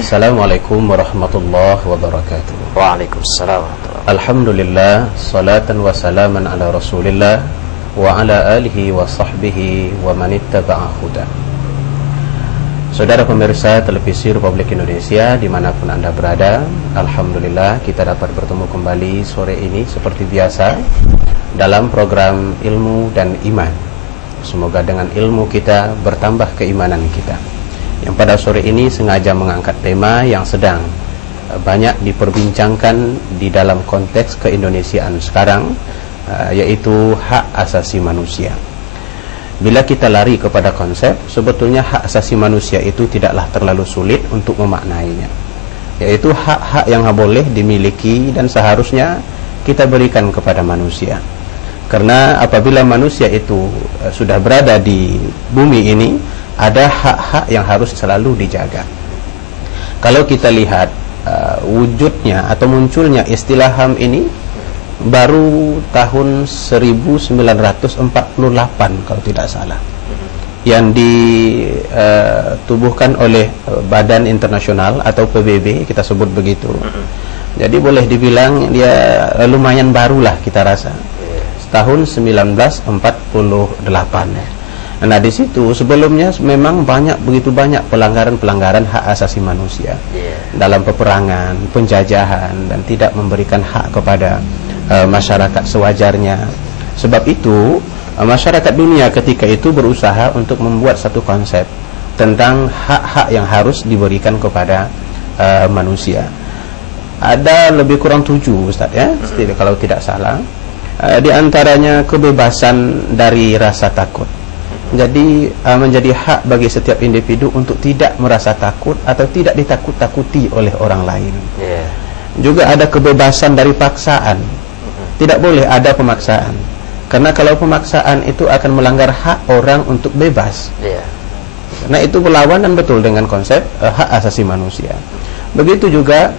Assalamualaikum warahmatullahi wabarakatuh. Waalaikumsalam warahmatullahi wabarakatuh. Alhamdulillah, salatan wa salaman ala Rasulillah wa ala alihi wa sahbihi wa man ittaba'a huda. Saudara pemirsa televisi Republik Indonesia dimanapun Anda berada, Alhamdulillah kita dapat bertemu kembali sore ini seperti biasa dalam program Ilmu dan Iman. Semoga dengan ilmu kita bertambah keimanan kita. Yang pada sore ini sengaja mengangkat tema yang sedang banyak diperbincangkan di dalam konteks keindonesiaan sekarang, yaitu hak asasi manusia. Bila kita lari kepada konsep, sebetulnya hak asasi manusia itu tidaklah terlalu sulit untuk memaknainya, yaitu hak-hak yang boleh dimiliki dan seharusnya kita berikan kepada manusia. Karena apabila manusia itu sudah berada di bumi ini, ada hak-hak yang harus selalu dijaga. Kalau kita lihat wujudnya atau munculnya istilah HAM ini baru tahun 1948 kalau tidak salah, yang ditubuhkan oleh Badan Internasional atau PBB, kita sebut begitu. Jadi boleh dibilang dia lumayan barulah kita rasa, tahun 1948. Nah, di situ sebelumnya memang begitu banyak pelanggaran-pelanggaran hak asasi manusia dalam peperangan, penjajahan, dan tidak memberikan hak kepada masyarakat sewajarnya. Sebab itu masyarakat dunia ketika itu berusaha untuk membuat satu konsep tentang hak-hak yang harus diberikan kepada manusia. Ada lebih kurang 7, Ustaz, ya, kalau tidak salah. Di antaranya kebebasan dari rasa takut. Jadi menjadi hak bagi setiap individu untuk tidak merasa takut atau tidak ditakut-takuti oleh orang lain. Juga ada kebebasan dari paksaan. Tidak boleh ada pemaksaan, karena kalau pemaksaan itu akan melanggar hak orang untuk bebas. Nah, itu berlawanan betul dengan konsep hak asasi manusia. Begitu juga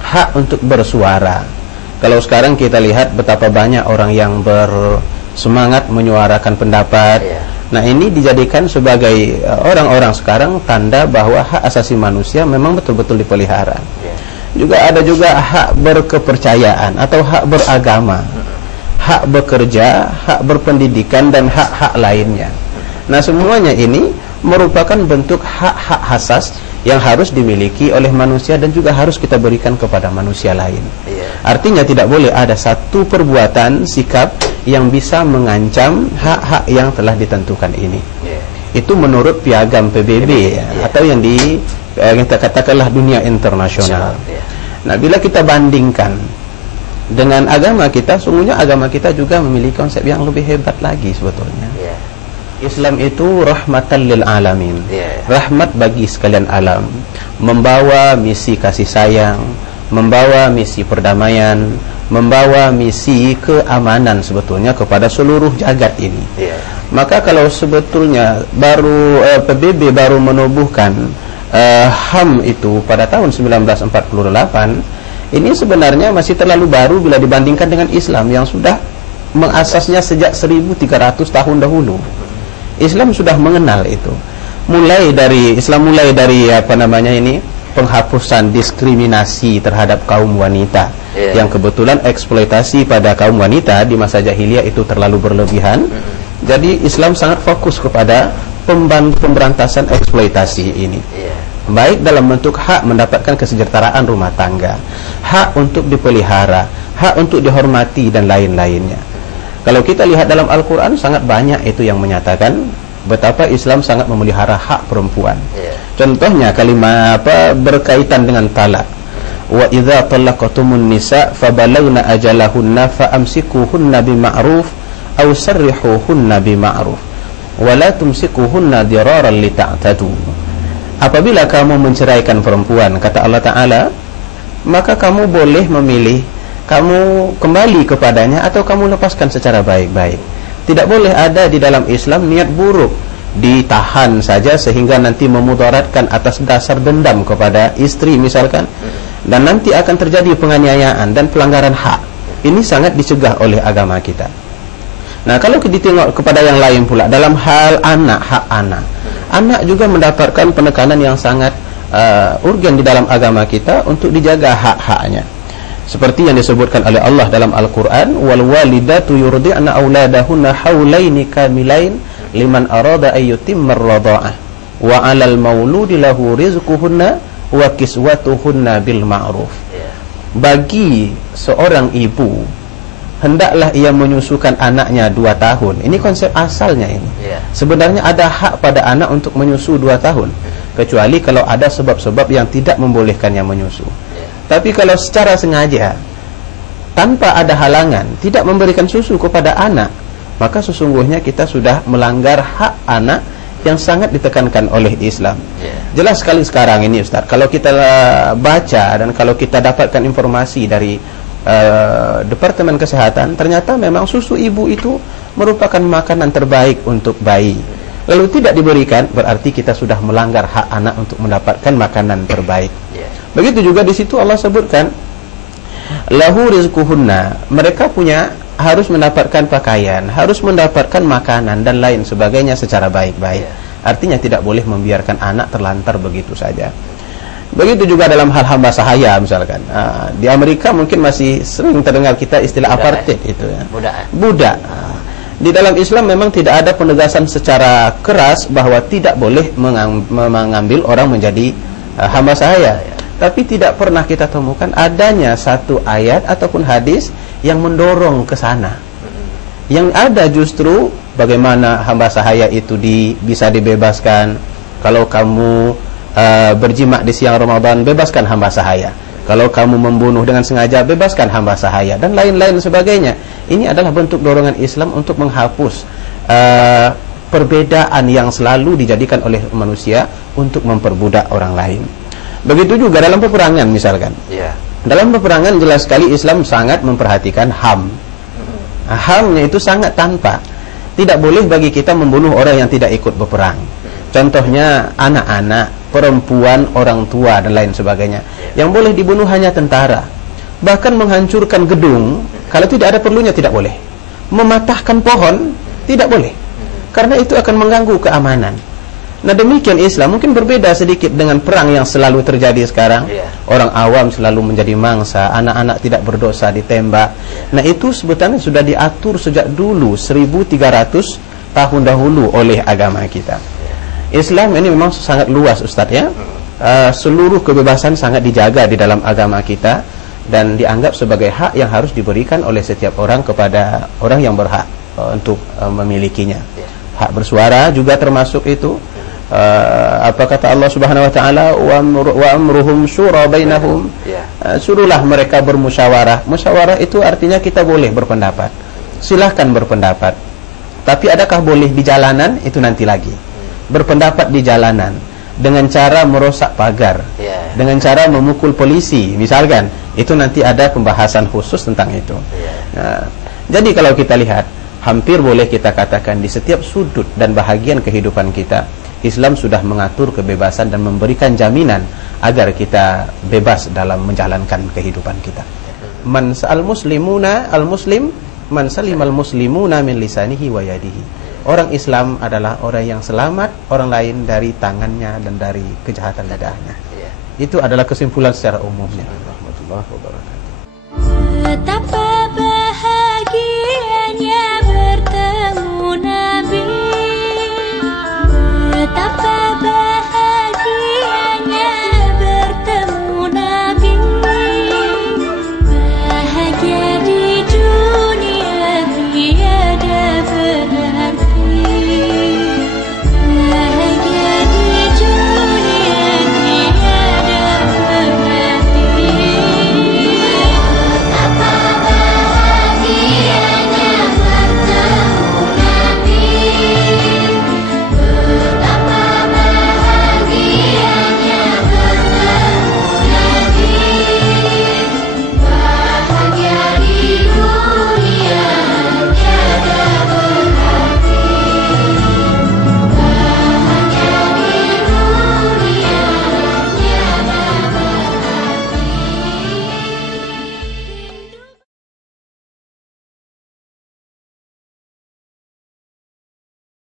hak untuk bersuara. Kalau sekarang kita lihat betapa banyak orang yang bersemangat menyuarakan pendapat. Nah, ini dijadikan sebagai orang-orang sekarang tanda bahwa hak asasi manusia memang betul-betul dipelihara. Juga ada juga hak berkepercayaan atau hak beragama, hak bekerja, hak berpendidikan, dan hak-hak lainnya. Nah, semuanya ini merupakan bentuk hak-hak asas yang harus dimiliki oleh manusia dan juga harus kita berikan kepada manusia lain. Artinya tidak boleh ada satu perbuatan, sikap yang bisa mengancam hak-hak yang telah ditentukan ini. Itu menurut piagam PBB atau yang kita katakanlah dunia internasional. Nah, bila kita bandingkan dengan agama kita, sungguhnya agama kita juga memiliki konsep yang lebih hebat lagi sebetulnya. Islam itu rahmatan lil alamin, rahmat bagi sekalian alam, membawa misi kasih sayang, membawa misi perdamaian, membawa misi keamanan sebetulnya kepada seluruh jagat ini. Maka kalau sebetulnya PBB baru menubuhkan HAM itu pada tahun 1948, ini sebenarnya masih terlalu baru bila dibandingkan dengan Islam yang sudah mengasasnya sejak 1300 tahun dahulu. Islam sudah mengenal itu. Mulai dari penghapusan diskriminasi terhadap kaum wanita, yang kebetulan eksploitasi pada kaum wanita di masa jahiliyah itu terlalu berlebihan. Jadi Islam sangat fokus kepada pemberantasan eksploitasi ini, baik dalam bentuk hak mendapatkan kesejahteraan rumah tangga, hak untuk dipelihara, hak untuk dihormati, dan lain-lainnya. Kalau kita lihat dalam Al-Quran, sangat banyak itu yang menyatakan betapa Islam sangat memelihara hak perempuan. Contohnya kalimat berkaitan dengan talak. Wa idza talaqtumun nisa fabalagna ajalahunna faamsikuhunna bima'ruf aw sarrihuhunna bima'ruf wa la tumsikuhunna diraran lita'tadu. Apabila kamu menceraikan perempuan, kata Allah Ta'ala, maka kamu boleh memilih, kamu kembali kepadanya atau kamu lepaskan secara baik-baik. Tidak boleh ada di dalam Islam niat buruk, ditahan saja sehingga nanti memudaratkan atas dasar dendam kepada istri misalkan, dan nanti akan terjadi penganiayaan dan pelanggaran hak. Ini sangat dicegah oleh agama kita. Nah, kalau kita tengok kepada yang lain pula dalam hal anak, hak anak, anak juga mendapatkan penekanan yang sangat urgen di dalam agama kita untuk dijaga hak-haknya. Seperti yang disebutkan oleh Allah dalam Al-Quran, wal walidatu yurdi'na auladahunna haulaini kamilain liman arada ayyutimmar radha'ah wa 'alal mauludi lahu rizquhunna wa kiswatuhunna bil ma'ruf. Bagi seorang ibu, hendaklah ia menyusukan anaknya 2 tahun. Ini konsep asalnya ini. Sebenarnya ada hak pada anak untuk menyusu 2 tahun, kecuali kalau ada sebab-sebab yang tidak membolehkannya menyusu. Tapi kalau secara sengaja, tanpa ada halangan, tidak memberikan susu kepada anak, maka sesungguhnya kita sudah melanggar hak anak yang sangat ditekankan oleh Islam. Jelas sekali sekarang ini, Ustaz, kalau kita baca dan kalau kita dapatkan informasi dari Departemen Kesehatan, ternyata memang susu ibu itu merupakan makanan terbaik untuk bayi. Lalu tidak diberikan, berarti kita sudah melanggar hak anak untuk mendapatkan makanan terbaik. Begitu juga di situ Allah sebutkan lahu rizquhunna, mereka harus mendapatkan pakaian, harus mendapatkan makanan dan lain sebagainya secara baik-baik. Artinya tidak boleh membiarkan anak terlantar begitu saja. Begitu juga dalam hal hamba sahaya misalkan. Di Amerika mungkin masih sering terdengar kita istilah apartheid itu ya. Budak. Di dalam Islam memang tidak ada penegasan secara keras bahwa tidak boleh mengambil orang menjadi hamba sahaya. Tapi tidak pernah kita temukan adanya satu ayat ataupun hadis yang mendorong ke sana. Yang ada justru bagaimana hamba sahaya itu bisa dibebaskan. Kalau kamu berjima di siang Ramadan, bebaskan hamba sahaya. Kalau kamu membunuh dengan sengaja, bebaskan hamba sahaya, dan lain-lain sebagainya. Ini adalah bentuk dorongan Islam untuk menghapus perbedaan yang selalu dijadikan oleh manusia untuk memperbudak orang lain. Begitu juga dalam peperangan misalkan. Dalam peperangan jelas sekali Islam sangat memperhatikan HAM. HAM-nya itu sangat tanpa. Tidak boleh bagi kita membunuh orang yang tidak ikut berperang. Contohnya anak-anak, perempuan, orang tua dan lain sebagainya. Yang boleh dibunuh hanya tentara. Bahkan menghancurkan gedung, kalau tidak ada perlunya tidak boleh. Mematahkan pohon tidak boleh, karena itu akan mengganggu keamanan. Nah demikian Islam mungkin berbeda sedikit dengan perang yang selalu terjadi sekarang. Orang awam selalu menjadi mangsa, anak-anak tidak berdosa ditembak. Nah itu sebetulnya sudah diatur sejak dulu 1300 tahun dahulu oleh agama kita. Islam ini memang sangat luas, Ustaz ya. Seluruh kebebasan sangat dijaga di dalam agama kita dan dianggap sebagai hak yang harus diberikan oleh setiap orang kepada orang yang berhak untuk memilikinya. Hak bersuara juga termasuk itu. Apa kata Allah Subhanahu wa taala, wa amruhum syura bainahum. Suruhlah mereka bermusyawarah. Musyawarah itu artinya kita boleh berpendapat. Silahkan berpendapat. Tapi adakah boleh di jalanan? Itu nanti lagi. Berpendapat di jalanan dengan cara merosak pagar, dengan cara memukul polisi misalkan, itu nanti ada pembahasan khusus tentang itu. Nah, jadi kalau kita lihat, hampir boleh kita katakan di setiap sudut dan bahagian kehidupan kita, Islam sudah mengatur kebebasan dan memberikan jaminan agar kita bebas dalam menjalankan kehidupan kita. Man al-muslimuna al-muslim man salimal muslimuna min lisanihi wa yadihi. Orang Islam adalah orang yang selamat orang lain dari tangannya dan dari kejahatan lidahnya. Itu adalah kesimpulan secara umumnya. Warahmatullahi wabarakatuh. Betapa bahagianya bertemu Nabi, betapa